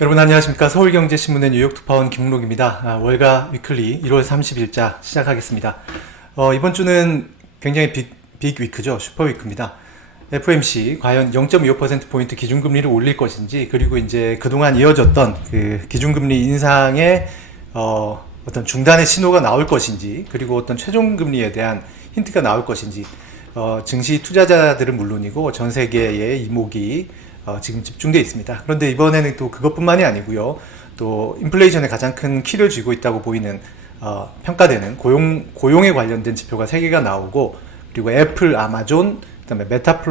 여러분 안녕하십니까. 서울경제신문의 뉴욕 특파원 김록입니다. 월가 위클리 1월 30일자 시작하겠습니다. 이번 주는 굉장히 빅 위크죠. 슈퍼 위크입니다. FOMC 과연 0.25%포인트 기준금리를 올릴 것인지, 그리고 이제 그동안 이어졌던 그 기준금리 인상의 어떤 중단의 신호가 나올 것인지, 그리고 어떤 최종금리에 대한 힌트가 나올 것인지, 증시 투자자들은 물론이고 전 세계의 이목이 지금 집중되어 있습니다. 그런데 이번에는 또 그것뿐만이 아니고요. 또 인플레이션의 가장 큰 키를 쥐고 있다고 보이는 평가되는 고용에 관련된 지표가 3개가 나오고, 그리고 애플, 아마존, 그다음에 메타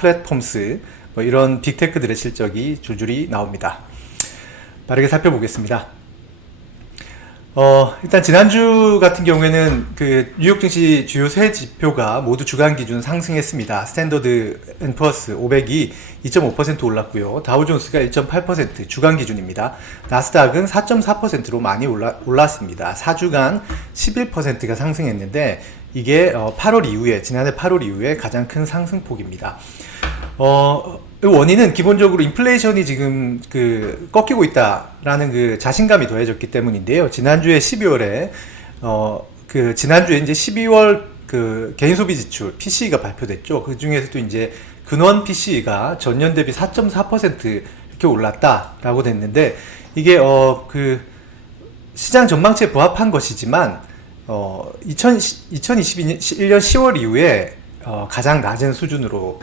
플랫폼스 뭐 이런 빅테크들의 실적이 줄줄이 나옵니다. 빠르게 살펴보겠습니다. 일단 지난주 같은 경우에는 그 뉴욕 증시 주요 세 지표가 모두 주간 기준 상승했습니다. 스탠더드 앤 푸어스 500이 2.5% 올랐고요. 다우존스가 1.8% 주간 기준입니다. 나스닥은 4.4%로 많이 올랐습니다. 4주간 11%가 상승했는데 이게 8월 이후에, 지난해 8월 이후에 가장 큰 상승폭입니다. 원인은 기본적으로 인플레이션이 지금 꺾이고 있다라는 그 자신감이 더해졌기 때문인데요. 지난주에 12월에 지난주에 이제 12월 개인 소비 지출 PCE가 발표됐죠. 그 중에서도 이제 근원 PCE가 전년 대비 4.4% 이렇게 올랐다라고 됐는데, 이게 시장 전망치에 부합한 것이지만 2021년 10월 이후에 가장 낮은 수준으로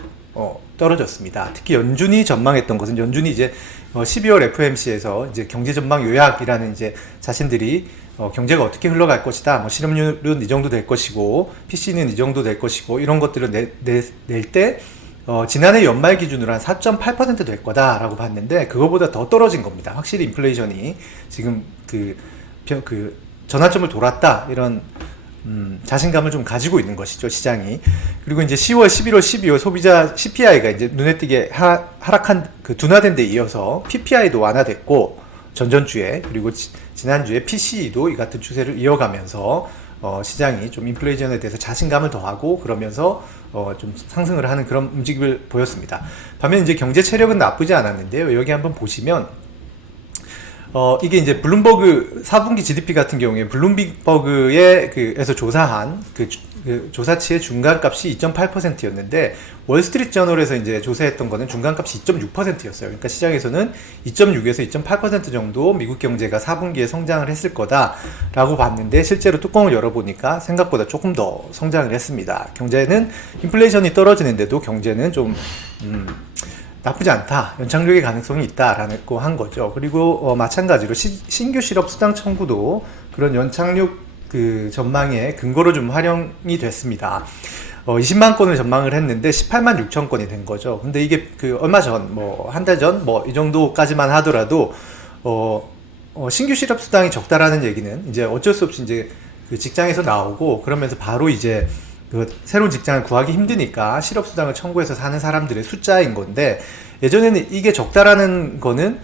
떨어졌습니다. 특히 연준이 전망했던 것은, 연준이 이제 12월 FOMC에서 이제 경제 전망 요약이라는 이제 자신들이 경제가 어떻게 흘러갈 것이다, 뭐 실업률은 이 정도 될 것이고 PC는 이 정도 될 것이고 이런 것들을 낼 때 지난해 연말 기준으로 한 4.8% 될 거다라고 봤는데 그거보다 더 떨어진 겁니다. 확실히 인플레이션이 지금 전환점을 돌았다, 이런 자신감을 좀 가지고 있는 것이죠, 시장이. 그리고 이제 10월, 11월, 12월 소비자 CPI가 이제 눈에 띄게 하락한 둔화된 데 이어서 PPI도 완화됐고, 전전주에, 그리고 지난주에 PCE도 이 같은 추세를 이어가면서 시장이 좀 인플레이션에 대해서 자신감을 더하고, 그러면서 좀 상승을 하는 그런 움직임을 보였습니다. 반면 이제 경제 체력은 나쁘지 않았는데요. 여기 한번 보시면 이게 이제 블룸버그 4분기 GDP 같은 경우에 블룸버그에서 조사한 조사치의 중간값이 2.8%였는데 월스트리트 저널에서 이제 조사했던 거는 중간값이 2.6%였어요. 그러니까 시장에서는 2.6에서 2.8% 정도 미국 경제가 4분기에 성장을 했을 거다라고 봤는데, 실제로 뚜껑을 열어보니까 생각보다 조금 더 성장을 했습니다. 경제는 인플레이션이 떨어지는데도 경제는 좀 나쁘지 않다, 연착륙의 가능성이 있다라고 한 거죠. 그리고 마찬가지로 신규 실업 수당 청구도 그런 연착륙 전망의 근거로 좀 활용이 됐습니다. 20만 건을 전망을 했는데 18만 6천 건이 된 거죠. 근데 이게 얼마 전, 한 달 전, 이 정도까지만 하더라도 신규 실업 수당이 적다라는 얘기는 이제 어쩔 수 없이 이제 직장에서 나오고, 그러면서 바로 이제 새로운 직장을 구하기 힘드니까 실업수당을 청구해서 사는 사람들의 숫자인 건데, 예전에는 이게 적다라는 거는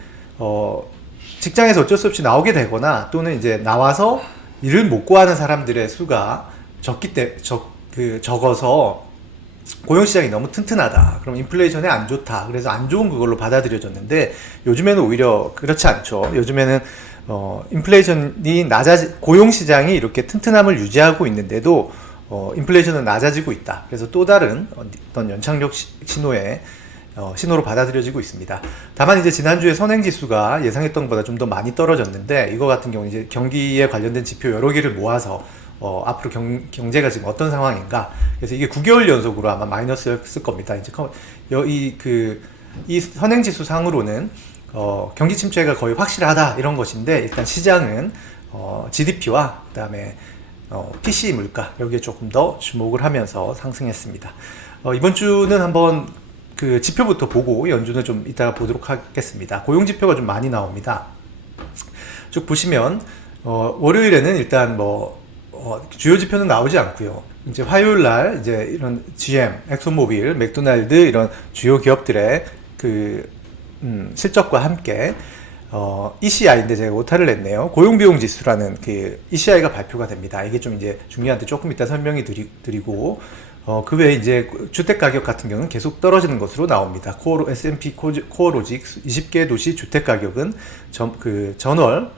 직장에서 어쩔 수 없이 나오게 되거나, 또는 이제 나와서 일을 못 구하는 사람들의 수가 적어서 고용시장이 너무 튼튼하다, 그럼 인플레이션에 안 좋다, 그래서 안 좋은 그걸로 받아들여졌는데, 요즘에는 오히려 그렇지 않죠. 요즘에는 인플레이션이 고용시장이 이렇게 튼튼함을 유지하고 있는데도 인플레이션은 낮아지고 있다. 그래서 또 다른 어떤 연착륙 신호로 받아들여지고 있습니다. 다만 이제 지난주에 선행지수가 예상했던 것보다 좀 더 많이 떨어졌는데, 이거 같은 경우는 이제 경기에 관련된 지표 여러 개를 모아서 앞으로 경제가 지금 어떤 상황인가. 그래서 이게 9개월 연속으로 아마 마이너스였을 겁니다. 이제 이 선행지수 상으로는 경기 침체가 거의 확실하다, 이런 것인데, 일단 시장은 GDP와 그다음에 PCE 물가, 여기에 조금 더 주목을 하면서 상승했습니다. 이번 주는 한번 지표부터 보고 연준을 좀 이따가 보도록 하겠습니다. 고용 지표가 좀 많이 나옵니다. 쭉 보시면 월요일에는 일단 주요 지표는 나오지 않고요. 이제 화요일 날 이제 이런 GM, 엑소모빌, 맥도날드 이런 주요 기업들의 실적과 함께 ECI인데 제가 오타를 냈네요. 고용비용 지수라는 ECI가 발표가 됩니다. 이게 좀 이제 중요한데 조금 이따 설명이 드리고, 그 외에 이제 주택 가격 같은 경우는 계속 떨어지는 것으로 나옵니다. S&P 코어로직 20개 도시 주택 가격은 전월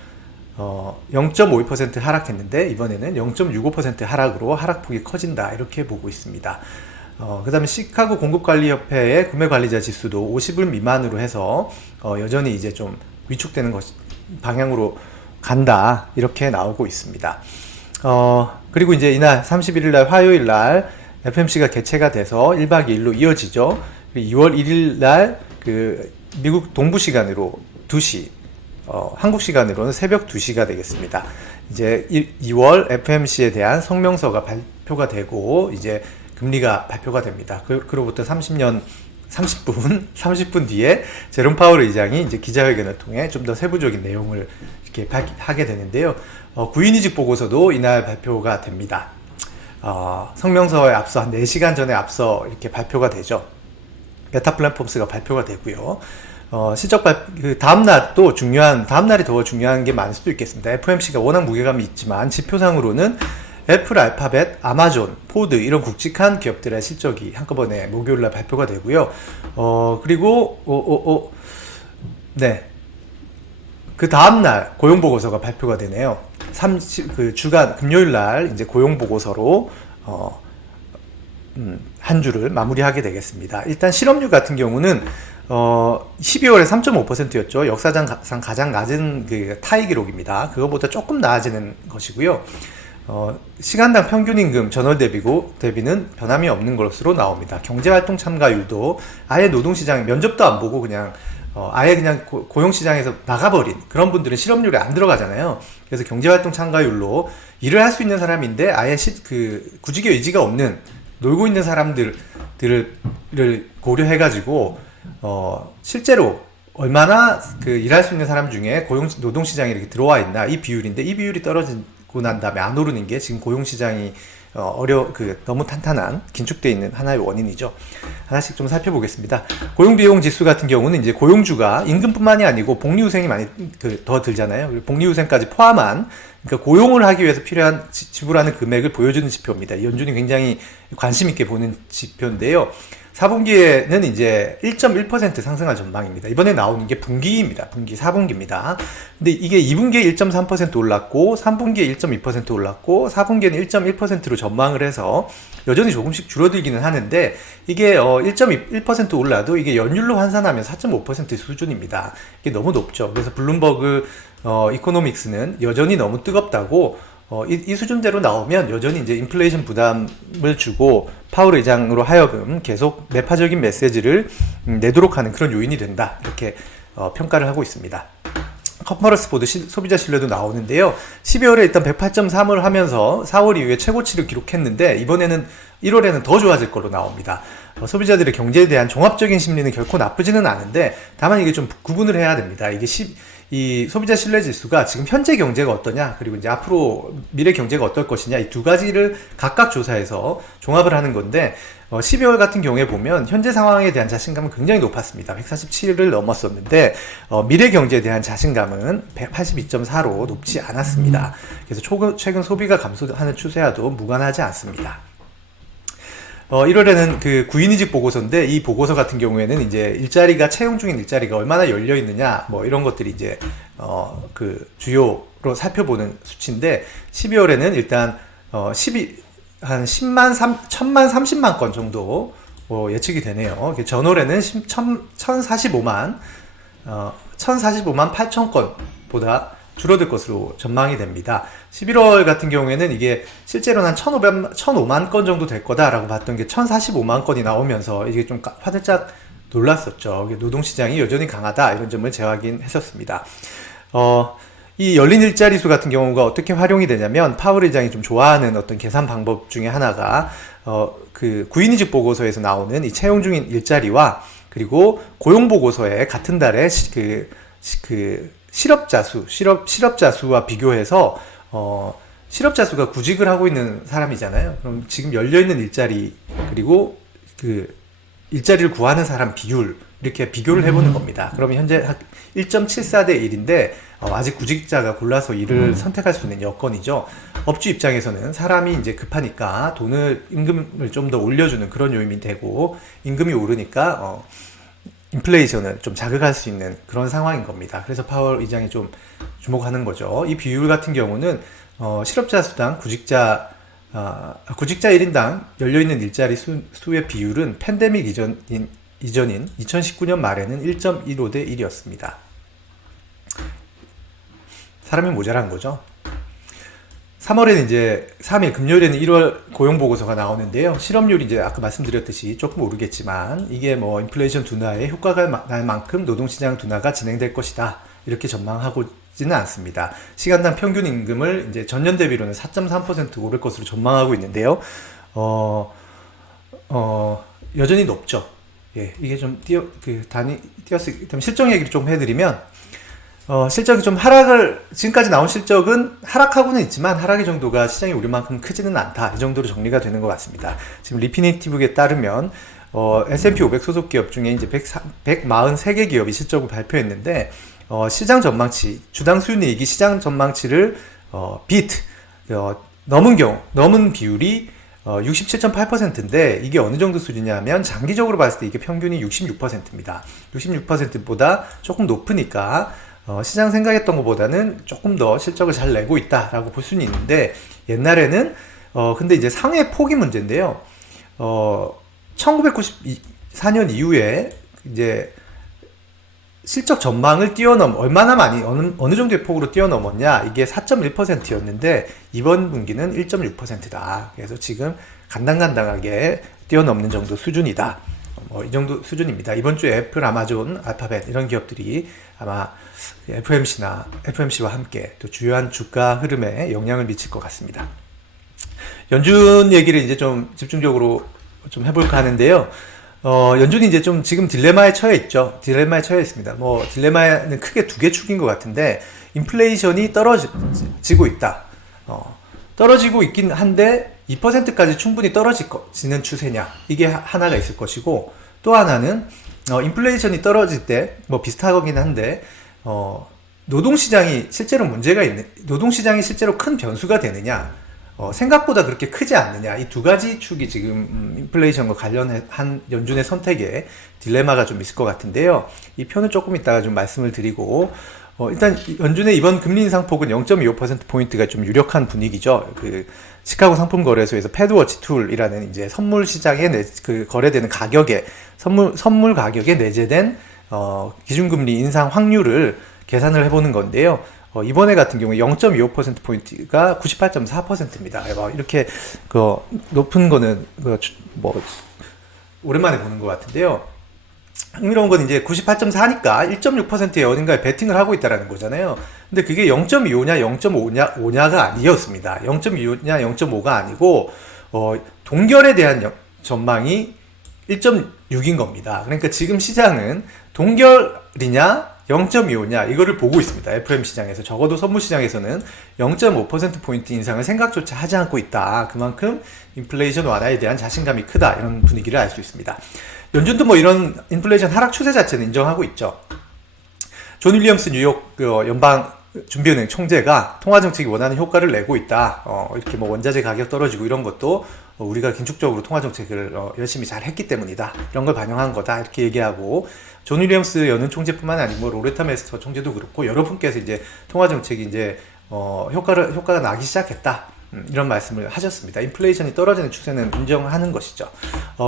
0.52% 하락했는데 이번에는 0.65% 하락으로 하락폭이 커진다 이렇게 보고 있습니다. 그 다음에 시카고 공급관리협회의 구매관리자 지수도 50을 미만으로 해서 여전히 이제 좀 위축되는 방향으로 간다 이렇게 나오고 있습니다. 그리고 이제 이날 31일 날 화요일 날 FMC가 개최가 돼서 1박 2일로 이어지죠. 2월 1일 날 미국 동부 시간으로 2시, 한국 시간으로는 새벽 2시가 되겠습니다. 이제 2월 FMC에 대한 성명서가 발표가 되고 이제 금리가 발표가 됩니다. 그로부터 30분 뒤에 제롬 파월 의장이 이제 기자회견을 통해 좀 더 세부적인 내용을 이렇게 하게 되는데요. 구인이직 보고서도 이날 발표가 됩니다. 성명서에 앞서 한 4시간 전에 앞서 이렇게 발표가 되죠. 메타 플랫폼스가 발표가 되고요. 다음날이 더 중요한 게 많을 수도 있겠습니다. FOMC가 워낙 무게감이 있지만 지표상으로는 애플, 알파벳, 아마존, 포드 이런 굵직한 기업들의 실적이 한꺼번에 목요일날 발표가 되고요. 그리고 네. 그 다음날 고용보고서가 발표가 되네요. 주간 금요일날 이제 고용보고서로 한 주를 마무리하게 되겠습니다. 일단 실업률 같은 경우는 12월에 3.5%였죠. 역사상 가장 낮은 타이 기록입니다. 그거보다 조금 나아지는 것이고요. 시간당 평균 임금 전월 대비는 변함이 없는 것으로 나옵니다. 경제활동 참가율도 아예 노동시장에 면접도 안 보고 아예 그냥 고용시장에서 나가버린 그런 분들은 실업률에 안 들어가잖아요. 그래서 경제활동 참가율로 일을 할 수 있는 사람인데 아예 구직의 의지가 없는 놀고 있는 사람들을 고려해가지고 실제로 얼마나 일할 수 있는 사람 중에 노동시장에 이렇게 들어와 있나 이 비율인데 이 비율이 떨어지고 난 다음에 안 오르는 게 지금 고용시장이 너무 탄탄한 긴축되어 있는 하나의 원인이죠. 하나씩 좀 살펴보겠습니다. 고용비용 지수 같은 경우는 이제 고용주가 임금뿐만이 아니고 복리후생이 많이 더 들잖아요. 복리후생까지 포함한 그러니까 고용을 하기 위해서 필요한 지불하는 금액을 보여주는 지표입니다. 연준이 굉장히 관심 있게 보는 지표인데요. 4분기에는 이제 1.1% 상승할 전망입니다. 이번에 나오는 게 분기입니다. 분기 4분기입니다. 근데 이게 2분기에 1.3% 올랐고 3분기에 1.2% 올랐고 4분기에는 1.1%로 전망을 해서 여전히 조금씩 줄어들기는 하는데 이게 1.1% 올라도 이게 연율로 환산하면 4.5% 수준입니다. 이게 너무 높죠. 그래서 블룸버그 이코노믹스는 여전히 너무 뜨겁다고 이 수준대로 나오면 여전히 이제 인플레이션 부담을 주고 파월 의장으로 하여금 계속 매파적인 메시지를 내도록 하는 그런 요인이 된다. 이렇게 평가를 하고 있습니다. 컨퍼런스 보드 소비자 신뢰도 나오는데요. 12월에 일단 108.3을 하면서 4월 이후에 최고치를 기록했는데 이번에는 1월에는 더 좋아질 걸로 나옵니다. 소비자들의 경제에 대한 종합적인 심리는 결코 나쁘지는 않은데 다만 이게 좀 구분을 해야 됩니다. 이 소비자 신뢰 지수가 지금 현재 경제가 어떠냐 그리고 이제 앞으로 미래 경제가 어떨 것이냐 이 두 가지를 각각 조사해서 종합을 하는 건데 12월 같은 경우에 보면 현재 상황에 대한 자신감은 굉장히 높았습니다. 147을 넘었었는데 미래 경제에 대한 자신감은 182.4로 높지 않았습니다. 그래서 최근 소비가 감소하는 추세와도 무관하지 않습니다. 1월에는 구인이직 보고서인데 이 보고서 같은 경우에는 이제 채용 중인 일자리가 얼마나 열려 있느냐 뭐 이런 것들이 이제 주요로 살펴보는 수치인데 12월에는 일단 한 10만 30만 건 정도 예측이 되네요. 전월에는 1045만 8천 건보다 줄어들 것으로 전망이 됩니다. 11월 같은 경우에는 이게 실제로는 한 1,500만 건 정도 될 거다라고 봤던 게 1,045만 건이 나오면서 이게 좀 화들짝 놀랐었죠. 노동시장이 여전히 강하다 이런 점을 재확인했었습니다. 이 열린 일자리 수 같은 경우가 어떻게 활용이 되냐면 파월 의장이 좀 좋아하는 어떤 계산 방법 중에 하나가 구인이직 보고서에서 나오는 이 채용 중인 일자리와 그리고 고용 보고서에 같은 달에 실업자 수와 비교해서 실업자 수가 구직을 하고 있는 사람이잖아요. 그럼 지금 열려있는 일자리 그리고 일자리를 구하는 사람 비율 이렇게 비교를 해보는 겁니다. 그러면 현재 1.74대 1인데 아직 구직자가 골라서 일을 선택할 수 있는 여건이죠. 업주 입장에서는 사람이 이제 급하니까 임금을 좀 더 올려주는 그런 요인이 되고, 임금이 오르니까 인플레이션을 좀 자극할 수 있는 그런 상황인 겁니다. 그래서 파월 의장이 좀 주목하는 거죠. 이 비율 같은 경우는 실업자 수당 구직자 1인당 열려있는 일자리 수의 비율은 팬데믹 이전인 2019년 말에는 1.15대 1이었습니다. 사람이 모자란 거죠. 3월에는 이제 3일 금요일에는 1월 고용보고서가 나오는데요. 실업률이 이제 아까 말씀드렸듯이 조금 오르겠지만 이게 뭐 인플레이션 둔화에 효과가 날 만큼 노동시장 둔화가 진행될 것이다, 이렇게 전망하고지는 않습니다. 시간당 평균 임금을 이제 전년 대비로는 4.3% 오를 것으로 전망하고 있는데요. 여전히 높죠. 예, 이게 좀 띄었을 때 실적 얘기를 좀 해드리면, 실적이 좀 지금까지 나온 실적은 하락하고는 있지만 하락의 정도가 시장이 오를 만큼 크지는 않다, 이 정도로 정리가 되는 것 같습니다. 지금 리피니티브에 따르면 S&P 500 소속 기업 중에 이제 143개 기업이 실적을 발표했는데, 시장 전망치, 주당 순이익이 시장 전망치를 넘은 비율이 67.8%인데 이게 어느 정도 수준이냐면 장기적으로 봤을 때 이게 평균이 66%입니다. 66%보다 조금 높으니까 시장 생각했던 것보다는 조금 더 실적을 잘 내고 있다라고 볼 수는 있는데, 옛날에는 근데 이제 상해 포기 문제인데요. 1994년 이후에 이제 실적 전망을 얼마나 많이 어느 정도의 폭으로 뛰어넘었냐, 이게 4.1%였는데 이번 분기는 1.6%다. 그래서 지금 간당간당하게 뛰어넘는 정도 수준이다. 이 정도 수준입니다. 이번 주에 애플, 아마존, 알파벳 이런 기업들이 아마 FMC와 함께 또 주요한 주가 흐름에 영향을 미칠 것 같습니다. 연준 얘기를 이제 좀 집중적으로 좀 해볼까 하는데요. 연준이 이제 좀 지금 딜레마에 처해 있습니다. 딜레마는 크게 두 개 축인 것 같은데, 인플레이션이 떨어지고 있다. 떨어지고 있긴 한데 2%까지 충분히 떨어지는 추세냐, 이게 하나가 있을 것이고, 또 하나는 인플레이션이 떨어질 때 비슷하긴 한데 노동시장이 실제로 큰 변수가 되느냐, 생각보다 그렇게 크지 않느냐, 이 두 가지 축이 지금 인플레이션과 관련한 연준의 선택에 딜레마가 좀 있을 것 같은데요. 이 표는 조금 이따가 좀 말씀을 드리고, 일단 연준의 이번 금리 인상폭은 0.25%포인트가 좀 유력한 분위기죠. 시카고 상품거래소에서 패드워치 툴이라는 이제 선물 시장에 거래되는 가격에, 선물 가격에 내재된 기준금리 인상 확률을 계산을 해보는 건데요. 이번에 같은 경우에 0.25%포인트가 98.4%입니다. 이렇게 높은 거는 오랜만에 보는 것 같은데요. 흥미로운 건 이제 98.4니까 1.6%에 어딘가에 베팅을 하고 있다는 거잖아요. 근데 그게 0.25냐 0.5냐가 아니었습니다. 0.25냐 0.5가 아니고 동결에 대한 전망이 1.6인 겁니다. 그러니까 지금 시장은 동결이냐 0.25냐 이거를 보고 있습니다. FM 시장에서. 적어도 선물 시장에서는 0.5%포인트 인상을 생각조차 하지 않고 있다. 그만큼 인플레이션 완화에 대한 자신감이 크다. 이런 분위기를 알 수 있습니다. 연준도 이런 인플레이션 하락 추세 자체는 인정하고 있죠. 존 윌리엄스 뉴욕 연방준비은행 총재가 통화정책이 원하는 효과를 내고 있다. 이렇게 원자재 가격 떨어지고 이런 것도 우리가 긴축적으로 통화정책을 열심히 잘 했기 때문이다. 이런 걸 반영한 거다. 이렇게 얘기하고, 존 윌리엄스 연은 총재뿐만 아니고 로레타 메스터 총재도 그렇고 여러분께서 이제 통화정책이 이제 효과가 나기 시작했다. 이런 말씀을 하셨습니다. 인플레이션이 떨어지는 추세는 인정하는 것이죠.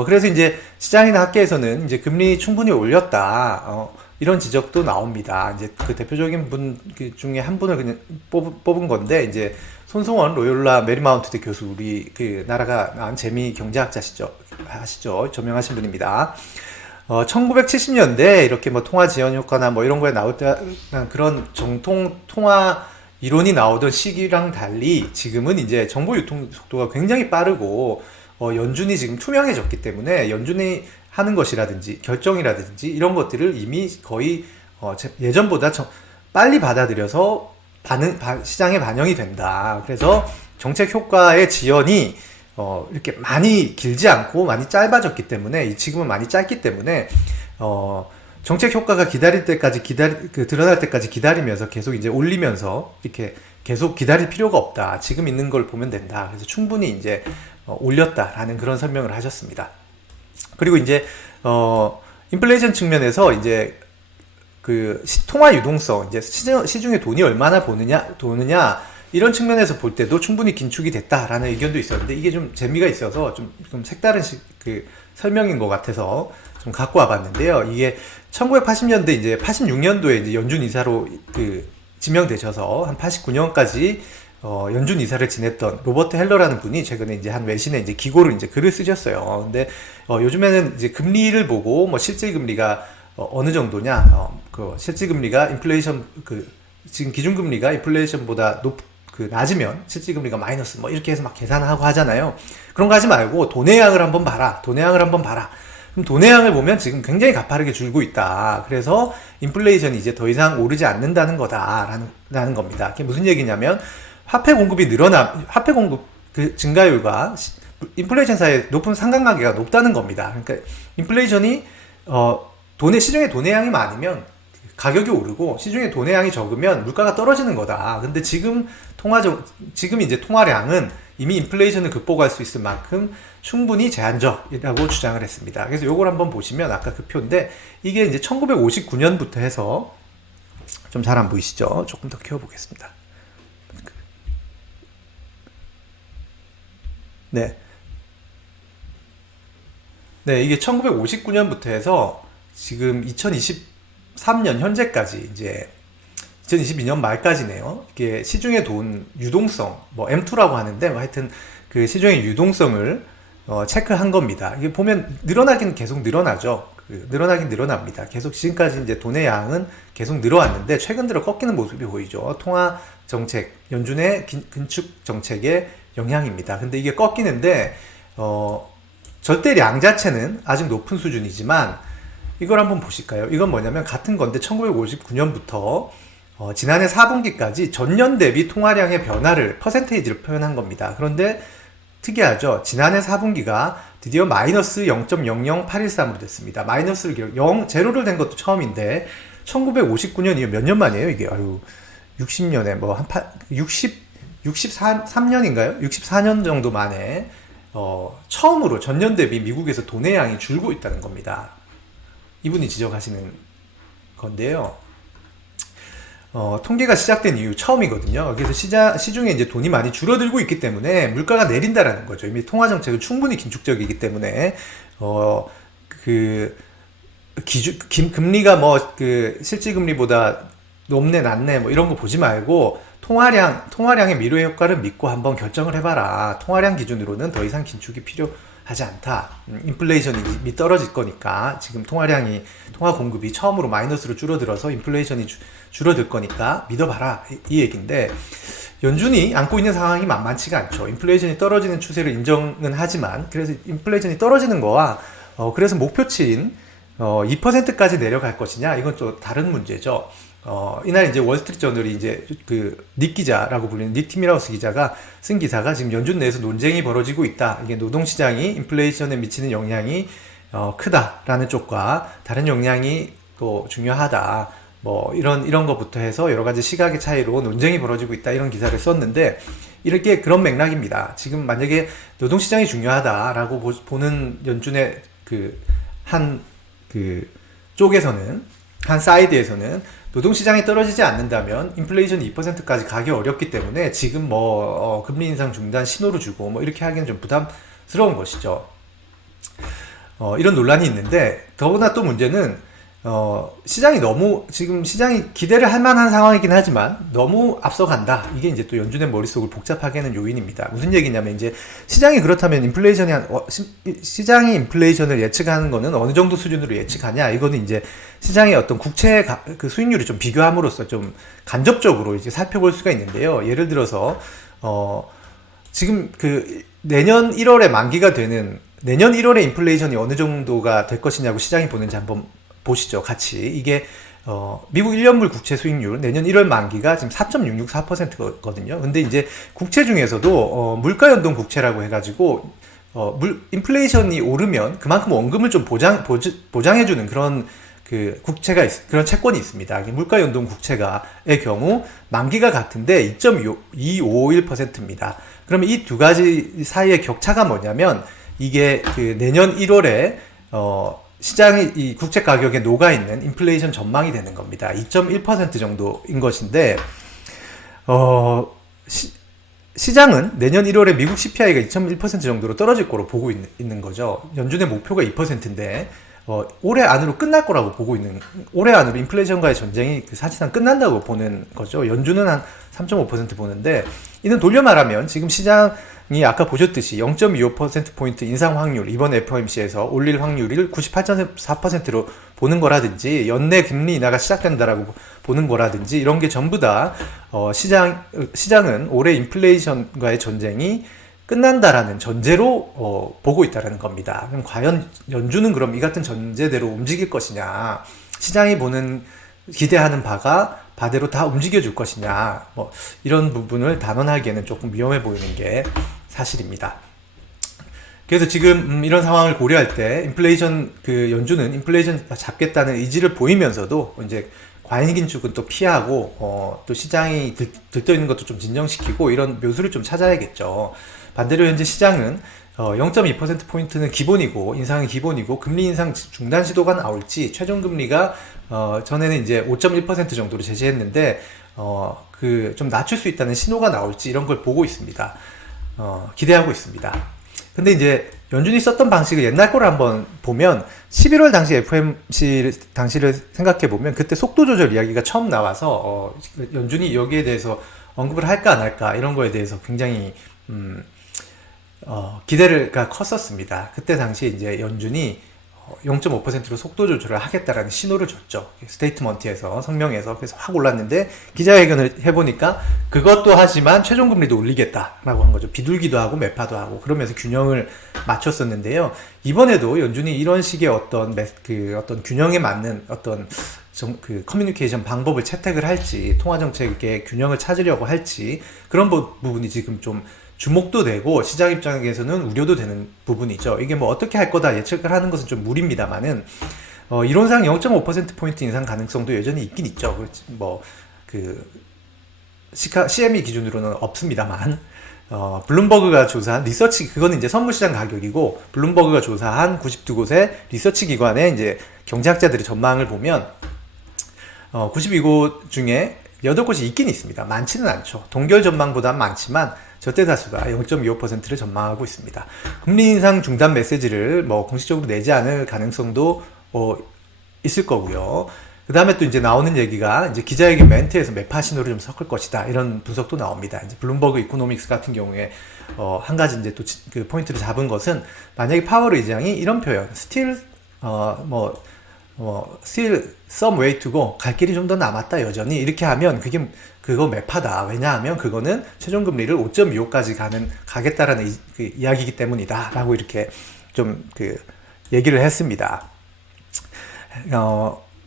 그래서 이제 시장이나 학계에서는 이제 금리 충분히 올렸다. 이런 지적도 나옵니다. 이제 그 대표적인 분 중에 한 분을 그냥 뽑은 건데, 이제 손성원 로욜라 메리마운트대 교수, 우리 나라가 나온 재미 경제학자시죠. 저명하신 분입니다. 1970년대 이렇게 통화 지연 효과나 이런 거에 나올 때 그런 정통 통화 이론이 나오던 시기랑 달리 지금은 이제 정보 유통 속도가 굉장히 빠르고 연준이 지금 투명해졌기 때문에 연준이 하는 것이라든지 결정이라든지 이런 것들을 이미 거의 예전보다 빨리 받아들여서 시장에 반영이 된다. 그래서 정책 효과의 지연이 이렇게 많이 길지 않고 많이 짧아졌기 때문에, 지금은 많이 짧기 때문에 정책 효과가 기다릴 때까지 드러날 때까지 기다리면서 계속 이제 올리면서 이렇게 계속 기다릴 필요가 없다. 지금 있는 걸 보면 된다. 그래서 충분히 이제 올렸다라는 그런 설명을 하셨습니다. 그리고 이제 인플레이션 측면에서 이제 그 통화 유동성, 이제 시중에 돈이 얼마나 도느냐 이런 측면에서 볼 때도 충분히 긴축이 됐다라는 의견도 있었는데, 이게 좀 재미가 있어서 좀 색다른 그 설명인 것 같아서 좀 갖고 와봤는데요. 이게 1980년대 이제 86년도에 이제 연준 이사로 그 지명되셔서 한 89년까지 연준 이사를 지냈던 로버트 헬러라는 분이 최근에 이제 한 외신에 이제 기고를 이제 글을 쓰셨어요. 근데 요즘에는 이제 금리를 보고 뭐 실질 금리가 어느 정도냐, 그 실질 금리가 인플레이션 지금 기준 금리가 인플레이션보다 낮으면 실질 금리가 마이너스 뭐 이렇게 해서 막 계산하고 하잖아요. 그런 거 하지 말고 돈의 양을 한번 봐라. 그럼 돈의 양을 보면 지금 굉장히 가파르게 줄고 있다. 그래서 인플레이션이 이제 더 이상 오르지 않는다는 거다라는 겁니다. 그게 무슨 얘기냐면 화폐 공급 그 증가율과 인플레이션 사이에 높은 상관관계가 높다는 겁니다. 그러니까 인플레이션이 시중에 돈의 양이 많으면 가격이 오르고 시중에 돈의 양이 적으면 물가가 떨어지는 거다. 근데 지금 이제 통화량은 이미 인플레이션을 극복할 수 있을 만큼 충분히 제한적이라고 주장을 했습니다. 그래서 요걸 한번 보시면 아까 그 표인데, 이게 이제 1959년부터 해서 좀 잘 안 보이시죠? 조금 더 키워보겠습니다. 네. 네, 이게 1959년부터 해서 지금 2023년 현재까지 이제 2022년 말까지네요. 이게 시중의 돈 유동성, 뭐 M2라고 하는데, 뭐 하여튼 그 시중의 유동성을 체크한 겁니다. 이게 보면 늘어나긴 계속 늘어나죠. 늘어나긴 늘어납니다. 계속 지금까지 이제 돈의 양은 계속 늘어왔는데 최근 들어 꺾이는 모습이 보이죠. 통화 정책, 연준의 긴축 정책의 영향입니다. 근데 이게 꺾이는데 절대량 자체는 아직 높은 수준이지만, 이걸 한번 보실까요? 이건 뭐냐면 같은 건데 1959년부터 지난해 4분기까지 전년 대비 통화량의 변화를 퍼센테이지로 표현한 겁니다. 그런데 특이하죠. 지난해 4분기가 드디어 마이너스 0.00813으로 됐습니다. 마이너스를 제로를 된 것도 처음인데 1959년이요. 몇 년 만이에요 이게? 60년에 뭐 한 63년인가요? 64년 정도 만에 처음으로 전년 대비 미국에서 돈의 양이 줄고 있다는 겁니다. 이분이 지적하시는 건데요. 통계가 시작된 이후 처음이거든요. 그래서 시중에 이제 돈이 많이 줄어들고 있기 때문에 물가가 내린다라는 거죠. 이미 통화 정책은 충분히 긴축적이기 때문에 금리가 뭐 실질 금리보다 높네 낮네 뭐 이런 거 보지 말고 통화량의 미래 효과를 믿고 한번 결정을 해봐라. 통화량 기준으로는 더 이상 긴축이 필요하지 않다. 인플레이션이 이미 떨어질 거니까, 지금 통화 공급이 처음으로 마이너스로 줄어들어서 인플레이션이 줄어들 거니까 믿어봐라, 이 얘기인데, 연준이 안고 있는 상황이 만만치가 않죠. 인플레이션이 떨어지는 추세를 인정은 하지만, 그래서 인플레이션이 떨어지는 거와 그래서 목표치인 2%까지 내려갈 것이냐, 이건 또 다른 문제죠. 이날 이제 월스트리트 저널이 이제 닉 기자라고 불리는 닉 티밀하우스 기자가 쓴 기사가, 지금 연준 내에서 논쟁이 벌어지고 있다. 이게 노동시장이 인플레이션에 미치는 영향이 크다라는 쪽과 다른 영향이 또 중요하다. 뭐 이런 것부터 해서 여러 가지 시각의 차이로 논쟁이 벌어지고 있다. 이런 기사를 썼는데, 이렇게 그런 맥락입니다. 지금 만약에 노동시장이 중요하다라고 보는 연준의 쪽에서는, 한 사이드에서는 노동시장이 떨어지지 않는다면 인플레이션이 2%까지 가기 어렵기 때문에 지금 금리 인상 중단 신호를 주고 뭐 이렇게 하기는 좀 부담스러운 것이죠. 이런 논란이 있는데, 더구나 또 문제는 지금 시장이 기대를 할 만한 상황이긴 하지만 너무 앞서간다. 이게 이제 또 연준의 머릿속을 복잡하게 하는 요인입니다. 무슨 얘기냐면, 이제 시장이 그렇다면 시장이 인플레이션을 예측하는 거는 어느 정도 수준으로 예측하냐. 이거는 이제 시장의 어떤 국채 수익률을 좀 비교함으로써 좀 간접적으로 이제 살펴볼 수가 있는데요. 예를 들어서, 지금 내년 1월에 만기가 되는, 내년 1월에 인플레이션이 어느 정도가 될 것이냐고 시장이 보는지 한번 보시죠, 같이. 이게 미국 1년물 국채 수익률 내년 1월 만기가 지금 4.664%거든요. 근데 이제 국채 중에서도 물가 연동 국채라고 해가지고 인플레이션이 오르면 그만큼 원금을 좀 보장해주는 그런 그런 채권이 있습니다. 물가 연동 국채가의 경우 만기가 같은데 2.251%입니다. 그러면 이 두 가지 사이의 격차가 뭐냐면 이게 그 내년 1월에 시장이 이 국채 가격에 녹아 있는 인플레이션 전망이 되는 겁니다. 2.1% 정도인 것인데 시장은 내년 1월에 미국 CPI가 2.1% 정도로 떨어질 거로 보고 있는 거죠. 연준의 목표가 2%인데 올해 안으로 끝날 거라고 보고 올해 안으로 인플레이션과의 전쟁이 사실상 끝난다고 보는 거죠. 연준은 한 3.5% 보는데, 이는 돌려 말하면 지금 시장이 아까 보셨듯이 0.25%포인트 인상 확률, 이번 FOMC에서 올릴 확률을 98.4%로 보는 거라든지, 연내 금리 인하가 시작된다라고 보는 거라든지, 이런 게 전부 다 시장은 올해 인플레이션과의 전쟁이 끝난다라는 전제로 보고 있다라는 겁니다. 그럼 과연 연준은 그럼 이 같은 전제대로 움직일 것이냐, 시장이 기대하는 바대로 다 움직여줄 것이냐, 이런 부분을 단언하기에는 조금 위험해 보이는 게 사실입니다. 그래서 지금 이런 상황을 고려할 때 연준은 인플레이션 잡겠다는 의지를 보이면서도 이제 과잉 긴축은 또 피하고 또 시장이 들떠 있는 것도 좀 진정시키고 이런 묘수를 좀 찾아야겠죠. 반대로 현재 시장은 0.2%포인트는 기본이고, 인상은 기본이고, 금리 인상 중단 시도가 나올지, 최종 금리가 전에는 이제 5.1% 정도로 제시했는데 좀 낮출 수 있다는 신호가 나올지, 이런 걸 보고 있습니다. 기대하고 있습니다. 근데 이제 연준이 썼던 방식을 옛날 거를 한번 보면, 11월 당시 FOMC 당시를 생각해 보면 그때 속도 조절 이야기가 처음 나와서 연준이 여기에 대해서 언급을 할까 안 할까 이런 거에 대해서 굉장히 기대가 컸었습니다. 그때 당시 이제 연준이 0.5%로 속도 조절을 하겠다라는 신호를 줬죠. 스테이트먼트에서, 성명에서. 그래서 확 올랐는데, 기자회견을 해보니까 그것도 하지만 최종금리도 올리겠다라고 한 거죠. 비둘기도 하고 매파도 하고, 그러면서 균형을 맞췄었는데요. 이번에도 연준이 이런 식의 어떤 균형에 맞는 커뮤니케이션 방법을 채택을 할지, 통화정책의 균형을 찾으려고 할지, 그런 부분이 지금 좀 주목도 되고 시장 입장에서는 우려도 되는 부분이죠. 이게 어떻게 할 거다 예측을 하는 것은 좀 무리입니다만은 이론상 0.5%포인트 인상 가능성도 여전히 있긴 있죠. CME 기준으로는 없습니다만, 블룸버그가 조사한 그거는 이제 선물시장 가격이고, 블룸버그가 조사한 92곳의 리서치 기관의 이제 경제학자들의 전망을 보면 92곳 중에 8곳이 있긴 있습니다. 많지는 않죠. 동결 전망보다는 많지만 절대다수가 0.25%를 전망하고 있습니다. 금리 인상 중단 메시지를 공식적으로 내지 않을 가능성도 있을 거고요. 그 다음에 또 이제 나오는 얘기가, 이제 기자회견 멘트에서 매파 신호를 좀 섞을 것이다, 이런 분석도 나옵니다. 이제 블룸버그 이코노믹스 같은 경우에 한 가지 이제 또 그 포인트를 잡은 것은, 만약에 파월 의장이 이런 표현, still some way to go, 갈 길이 좀 더 남았다 여전히, 이렇게 하면 그거 매파다. 왜냐하면 그거는 최종금리를 5.25까지 가겠다라는 이야기이기 때문이다 라고 이렇게 좀 얘기를 했습니다.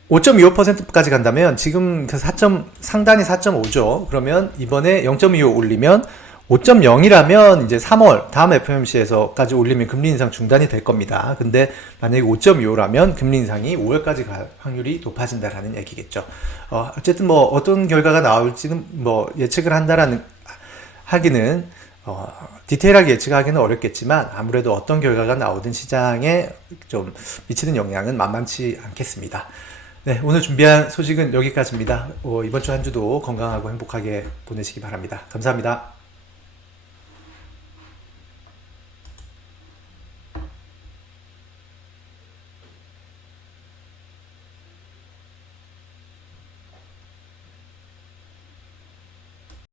5.25%까지 간다면 지금 상단이 4.5죠. 그러면 이번에 0.25 올리면 5.0이라면 이제 3월 다음 FOMC에서까지 올리면 금리 인상 중단이 될 겁니다. 근데 만약에 5.25라면 금리 인상이 5월까지 갈 확률이 높아진다라는 얘기겠죠. 어쨌든 어떤 결과가 나올지는 예측을 하기는 디테일하게 예측하기는 어렵겠지만, 아무래도 어떤 결과가 나오든 시장에 좀 미치는 영향은 만만치 않겠습니다. 네, 오늘 준비한 소식은 여기까지입니다. 이번 주 한 주도 건강하고 행복하게 보내시기 바랍니다. 감사합니다.